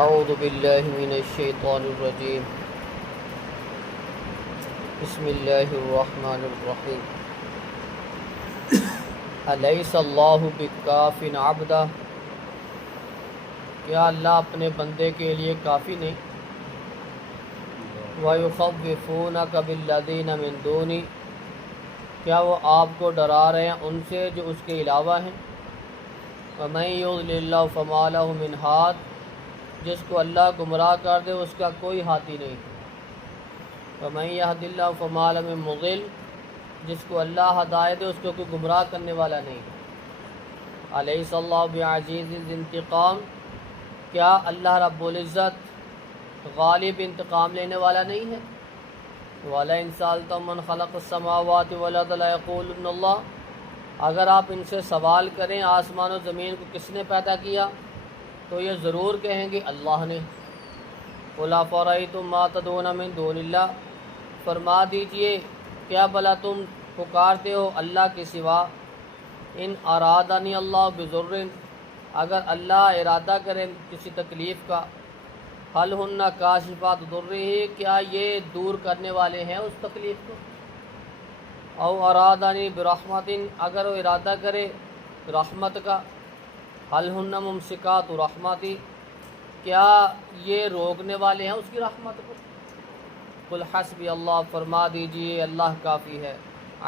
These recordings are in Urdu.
اعوذ باللہ من الشیطان الرجیم بسم اللہ الرحمن الرحیم الیس اللہ بکاف عبدہ، کیا اللہ اپنے بندے کے لیے کافی نہیں؟ وَيُخَوِّفُونَكَ بِالَّذِينَ مِن دُونِهِ، کیا وہ آپ کو ڈرا رہے ہیں ان سے جو اس کے علاوہ ہیں؟ وَمَن يُضْلِلِ اللَّهُ فَمَا لَهُ مِنْ هَادٍ، جس کو اللہ گمراہ کر دے اس کا کوئی ہاتھی نہیں۔ وَمَن يَهْدِ اللَّهُ فَمَا لَهُ مِن مُضِلٍّ، جس کو اللہ ہدایت دے اس کو کوئی گمراہ کرنے والا نہیں۔ الیس اللہ بعزیز ذی انتقام، کیا اللہ رب العزت غالب انتقام لینے والا نہیں ہے؟ وَلَئِن سَأَلْتَهُم مَّنْ خَلَقَ السَّمَاوَاتِ وَالْأَرْضَ لَيَقُولُنَّ اللَّهُ، اگر آپ ان سے سوال کریں آسمان و زمین کو کس نے پیدا کیا تو یہ ضرور کہیں گے اللہ نے۔ قُلْ أَفَرَأَيْتُم مَّا تَدْعُونَ مِن دُونِ اللَّهِ، فرما دیجئے کیا بھلا تم پکارتے ہو اللہ کے سوا؟ ان ارادنی اللہ بضر، اگر اللہ ارادہ کرے کسی تکلیف کا، حل ہن کاشفات ضرہ، کیا یہ دور کرنے والے ہیں اس تکلیف کو؟ او ارادنی برحمت، اگر وہ ارادہ کرے رحمت کا، حل ہن ممسکات رحمتی، کیا یہ روکنے والے ہیں اس کی رحمت کو؟ قل حسبی اللہ، فرما دیجئے اللہ کافی ہے،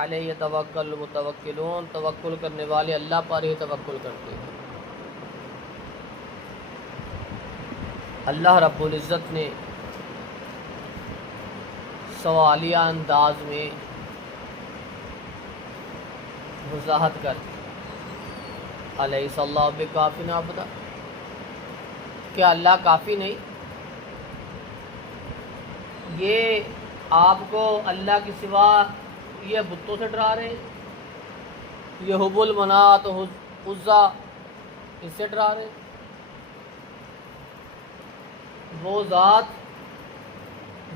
علیہ توکل المتوکلون، توکل کرنے والے اللہ پر ہی توکل کرتے ہیں۔ اللہ رب العزت نے سوالیہ انداز میں وضاحت کر دی، الیس اللہ بکاف عبدہ، کیا اللہ کافی نہیں؟ یہ آپ کو اللہ کے سوا یہ بتوں سے ڈرا رہے ہیں، یہ حب المنات عزا اس سے ڈرا رہے ہیں؟ وہ ذات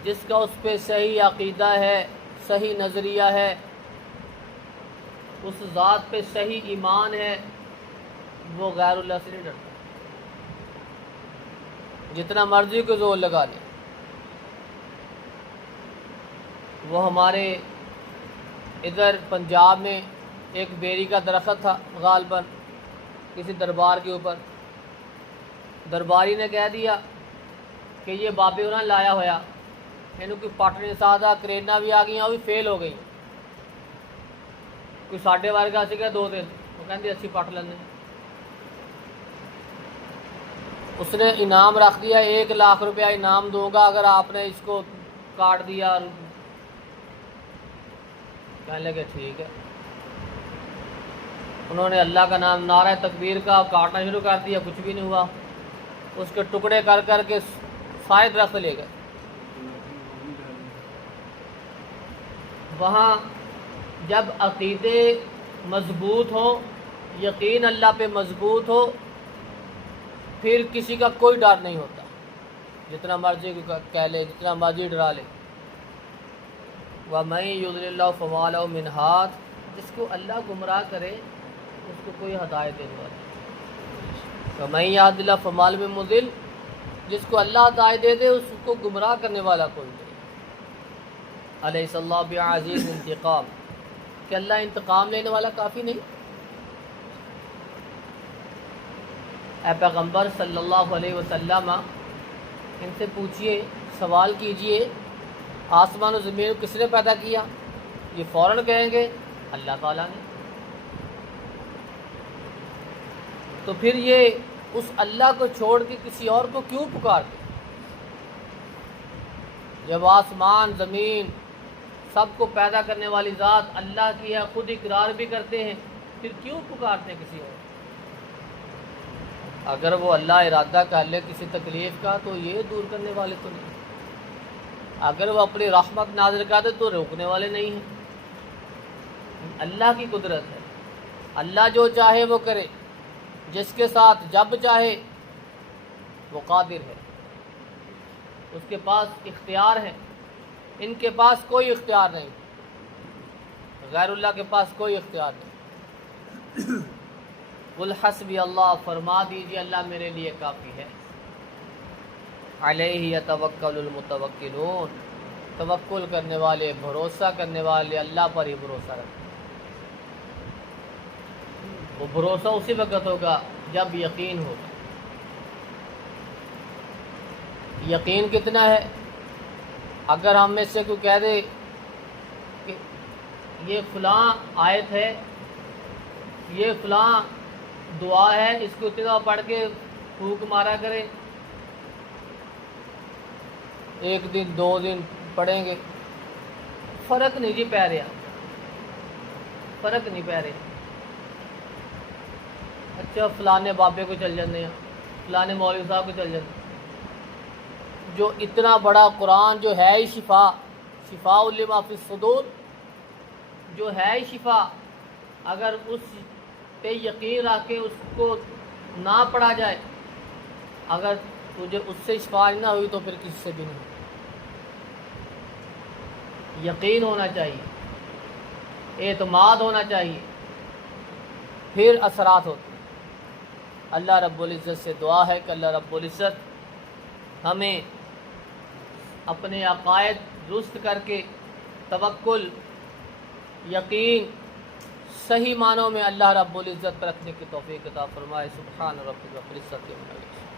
جس کا اس پہ صحیح عقیدہ ہے، صحیح نظریہ ہے، اس ذات پہ صحیح ایمان ہے، وہ غیر اللہ سے نہیں ڈرتا، جتنا مرضی کو زور لگا لے۔ وہ ہمارے ادھر پنجاب میں ایک بیری کا درخت تھا غالباً کسی دربار کے اوپر، درباری نے کہہ دیا کہ یہ بابے انہوں نے لایا ہویا، انہوں کوئی پٹ نہیں سکتا، کرینا بھی آ گئی وہ بھی فیل ہو گئی، کوئی ساڈے ورگا سی دو دن، وہ کہتے اسی پٹ لینے۔ اس نے انعام رکھ دیا، 1,00,000 روپیہ انعام دوں گا اگر آپ نے اس کو کاٹ دیا۔ کہنے لگے ٹھیک ہے، انہوں نے اللہ کا نام نعرہ تکبیر کا کاٹنا شروع کر دیا، کچھ بھی نہیں ہوا، اس کے ٹکڑے کر کر کے سارے درخت لے گئے۔ وہاں جب عقیدے مضبوط ہو، یقین اللہ پہ مضبوط ہو، پھر کسی کا کوئی ڈر نہیں ہوتا، جتنا مرضی کہہ لے، جتنا مرضی ڈرا لے۔ وَمَن يُضْلِلِ اللَّهُ فَمَا لَهُ مِنْ هَادٍ، جس کو اللہ گمراہ کرے اس کو کوئی ہدایت دینے والا نہیں۔ وَمَن يَهْدِ اللَّهُ فَمَا لَهُ مِن مُضِلٍّ، جس کو اللہ ہدایت دے دے اس کو گمراہ کرنے والا کوئی نہیں۔ الیس اللہ بعزیز انتقام، کہ اللہ انتقام لینے والا کافی نہیں؟ اے پیغمبر صلی اللہ علیہ وسلم، ان سے پوچھئے، سوال کیجئے آسمان و زمین کو کس نے پیدا کیا؟ یہ فوراً کہیں گے اللہ تعالیٰ نے۔ تو پھر یہ اس اللہ کو چھوڑ کے کسی اور کو کیوں پکارتے؟ جب آسمان زمین سب کو پیدا کرنے والی ذات اللہ کی ہے، خود اقرار بھی کرتے ہیں، پھر کیوں پکارتے ہیں کسی اور؟ اگر وہ اللہ ارادہ کر لے کسی تکلیف کا تو یہ دور کرنے والے تو نہیں، اگر وہ اپنی رحمت نازل کر دے تو روکنے والے نہیں ہیں۔ اللہ کی قدرت ہے، اللہ جو چاہے وہ کرے، جس کے ساتھ جب چاہے وہ قادر ہے، اس کے پاس اختیار ہے، ان کے پاس کوئی اختیار نہیں، غیر اللہ کے پاس کوئی اختیار نہیں۔ قل حسبی اللہ، فرما دیجیے اللہ میرے لیے کافی ہے، علیہ یتوکل المتوکلون، توکل کرنے والے، بھروسہ کرنے والے اللہ پر ہی بھروسہ رکھتے ہیں۔ وہ بھروسہ اسی وقت ہوگا جب یقین ہوگا۔ یقین کتنا ہے؟ اگر ہم میں سے کوئی کہہ دے کہ یہ فلاں آیت ہے، یہ فلاں دعا ہے، اس کو اتنا پڑھ کے پھونک مارا کرے، ایک دن 2 دن پڑھیں گے، فرق نہیں جی پہ رہا، فرق نہیں پہ رہا۔ اچھا فلانے بابے کو چل جانے ہیں، فلانے مولوی صاحب کو چل جاتے ہیں۔ جو اتنا بڑا قرآن جو ہے ہی شفاء لما فی الصدور، جو ہے ہی شفا، اگر اس پہ یقین رکھ کے اس کو نہ پڑھا جائے، اگر تجھے اس سے شفا نہ ہوئی تو پھر کس سے بھی نہیں۔ یقین ہونا چاہیے، اعتماد ہونا چاہیے، پھر اثرات ہوتے ہیں۔ اللہ رب العزت سے دعا ہے کہ اللہ رب العزت ہمیں اپنے عقائد درست کر کے توکل، یقین صحیح معنوں میں اللہ رب العزت پر رکھنے کی توفیق عطا فرمائے۔ سبحان ربک رب العزت عما یصفون۔